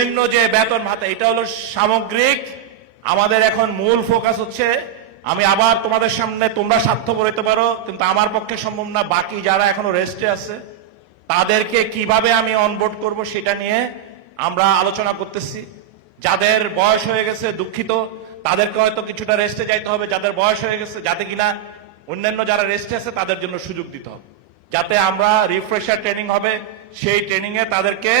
অন্যান্য যে বেতন ভাতা, এটা হলো সামগ্রিক। আমাদের এখন মূল ফোকাস হচ্ছে, আমি আবার তোমাদের সামনে তোমরা স্বার্থপর হতে পারো, কিন্তু আমার পক্ষে সম্ভব না, বাকি যারা এখনও রেস্টে আছে, তাদেরকে কীভাবে আমি অনবোর্ড করব সেটা নিয়ে আমরা আলোচনা করতেছি। যাদের বয়স হয়ে গেছে দুঃখিত, তাদেরকে হয়তো কিছুটা রেস্টে যাইতে হবে, যাদের বয়স হয়ে গেছে যাতে কিনা অন্যান্য যারা রেস্টে আছে, তাদের জন্য সুযোগ দিতে হবে। যাতে আমরা রিফ্রেশার ট্রেনিং হবে, সেই ট্রেনিং এ তাদেরকে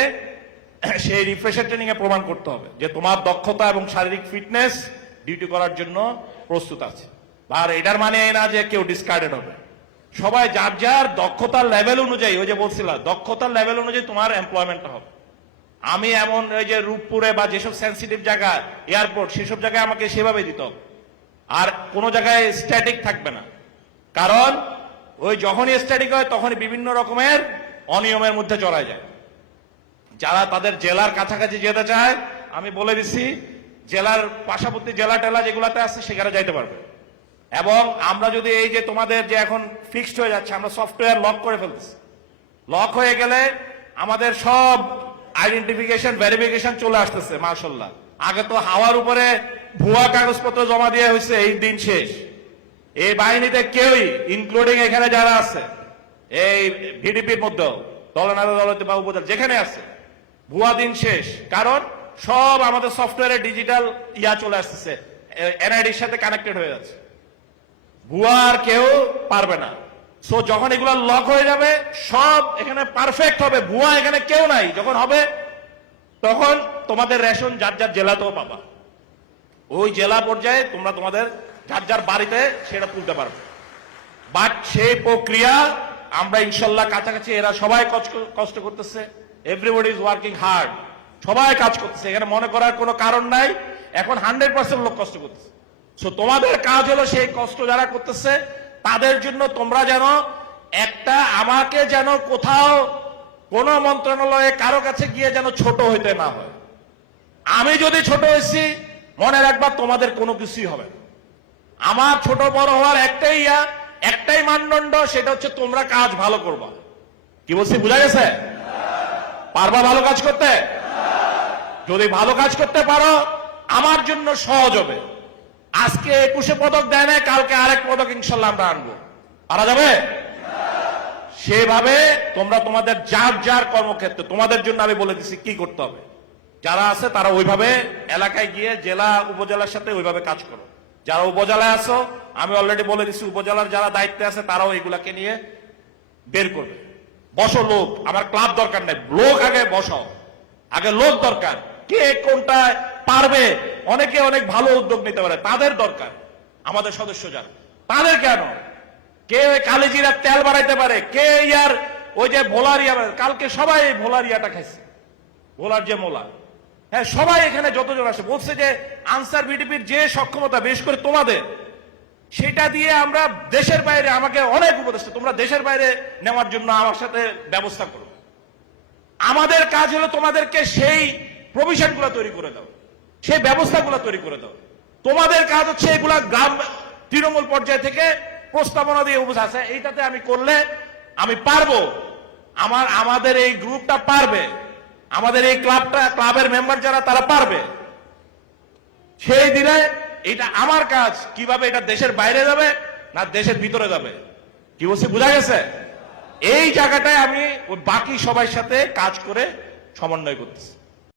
সেই রিফ্রেশার ট্রেনিং এ প্রমাণ করতে হবে যে তোমার দক্ষতা এবং শারীরিক ফিটনেস ডিউটি করার জন্য প্রস্তুত আছে। আর এটার মানে না যে কেউ ডিসকার্ডেড হবে। সবাই যার যার দক্ষতার লেভেল অনুযায়ী, ওই যে বলছিলাম, দক্ষতার লেভেল অনুযায়ী তোমার এমপ্লয়মেন্ট হবে। আমি এমন ওই যে রূপপুরে বা যেসব সেন্সিটিভ জায়গা এয়ারপোর্ট সেসব জায়গায় আমাকে সেভাবে দিত। আর কোনো জায়গায় স্ট্যাটিক থাকবে না। কারণ ওই যখনই স্ট্যাটিক হয়, তখনই বিভিন্ন রকমের অনিয়মের মধ্যে চড়ায় যায়। যারা তাদের জেলার কাছাকাছি যেতে চায়, আমি বলে দিচ্ছি জেলার পার্শ্ববর্তী জেলা টেলা যেগুলাতে আছে সেখানে যাইতে পারবে। এবং আমরা যদি এই যে তোমাদের যে এখন ফিক্সড হয়ে যাচ্ছে, আমরা সফটওয়্যার লক করে ফেলতেছি। লক হয়ে গেলে আমাদের সব আইডেন্টিফিকেশন ভেরিফিকেশন চলে আসতেছে মার্শাল্লাহ আগে তো হাওয়ার উপরে ভুয়া কাগজপত্র জমা দেওয়া হয়েছে, এই দিন শেষ। এই বাহিনীতে কেউই ইনক্লুডিং এখানে যারা আছে, এই ভিডিপির মধ্যেও দলনাথ দলতে বা উপজেলা যেখানে আছে ভুয়া দিন শেষ। কারণ সব আমাদের সফটওয়্যারে ডিজিটাল ইয়া চলে আসতেছে। এনআইডির সাথে কানেক্টেড হয়ে যাচ্ছে। ভুয়া আর কেউ পারবে না। সো যখন এগুলো লক হয়ে যাবে, সব এখানে পারফেক্ট হবে। ভুয়া এখানে কেউ নাই। যখন হবে, তখন তোমাদের রেশন যার যার জেলাতেও পাবা। ওই জেলা পর্যায়ে তোমরা তোমাদের যার যার বাড়িতে সেটা তুলতে পারবে। বাট সেই প্রক্রিয়া, আমরা ইনশাল্লাহ কাছাকাছি এরা সবাই কষ্ট- কষ্ট করতেছে। এভরিবডি ইজ ওয়ার্কিং হার্ড সবাই কাজ করতেছে। এখানে মনে করার কোনো কারণ নাই। এখন হান্ড্রেড পার্সেন্ট লোক কষ্ট করতেছে। সো তোমাদের কাজ হলো সেই কষ্ট যারা করতেছে, তাদের জন্য তোমরা যেন একটা আমাকে যেন কোথাও কোন মন্ত্রণালয়ে কারও কাছে গিয়ে যেন ছোট হইতে না হয়। আমি যদি ছোট হয়েছি, মনে রাখবা তোমাদের কোনো কিছুই হবে আমার ছোট বড় হওয়ার একটাই ইয়া, একটাই মানদণ্ড, সেটা হচ্ছে তোমরা কাজ ভালো করবা। কি বলছি, বুঝা গেছে? পারবা ভালো কাজ করতে? যদি ভালো কাজ করতে পারো, আমার জন্য সহজ হবে। আজকে একুশে পদক দেয় না কালকে আরেক পদক ইনশাল্লাহ আমরা আনব। পারা যাবে? সেভাবে তোমরা তোমাদের যার যার কর্মক্ষেত্রে, তোমাদের জন্য আমি বলে দিচ্ছি কি করতে হবে। যারা আছে তারা ওইভাবে এলাকায় গিয়ে জেলা, উপজেলার সাথে ওইভাবে কাজ করো। যারা উপজেলায় আছো, আমি অলরেডি বলে দিচ্ছি উপজেলার যারা দায়িত্বে আছে তারাও এগুলাকে নিয়ে বের করবে। বসো লোক, আমার ক্লাব দরকার নেই। লোক আগে বসো। আগে লোক দরকার। কে কোনটা পারবে? অনেকে অনেক ভালো উদ্যোগ নিতে পারে, তাদের দরকার। আমাদের সদস্য যারা। তাদের কেন? কে কালিজিরা তেল বাড়াইতে পারে? কে ইয়ার ওই যে ভোলারিয়া কালকে সবাই ভোলারিয়াটা খাইছে। ভোলার যে মোলা। হ্যাঁ সবাই এখানে যতজন আসে, বলছে যে আনসার বিডিপির যে সক্ষমতা বেশ করে তোমাদের সেটা দিয়ে আমরা দেশের বাইরে আমাকে অনেক উপদেষ্টা, তোমরা দেশের বাইরে নেওয়ার জন্য আমার সাথে ব্যবস্থা করো। আমাদের কাজ হলো তোমাদেরকে সেই প্রভিশনগুলো তৈরি করে দাও, সেই ব্যবস্থাগুলো তৈরি করে দাও। তোমাদের কাজ হচ্ছে এগুলা গ্রাম তৃণমূল পর্যায় থেকে প্রস্তাবনা দিয়ে উপস্থিত আছে, এইটাতে আমি করলে আমি পারব। আমার, আমাদের এই গ্রুপটা পারবে। আমাদের এই ক্লাবটা, ক্লাবের মেম্বার যারা, তারা পারবে। সেই দিনে এটা আমার কাজ। কীভাবে এটা দেশের বাইরে যাবে না দেশের ভিতরে যাবে? কি বলছি, বোঝা গেছে? এই জায়গাটায় আমি বাকি সবার সাথে কাজ করে সমন্বয় করতেছি।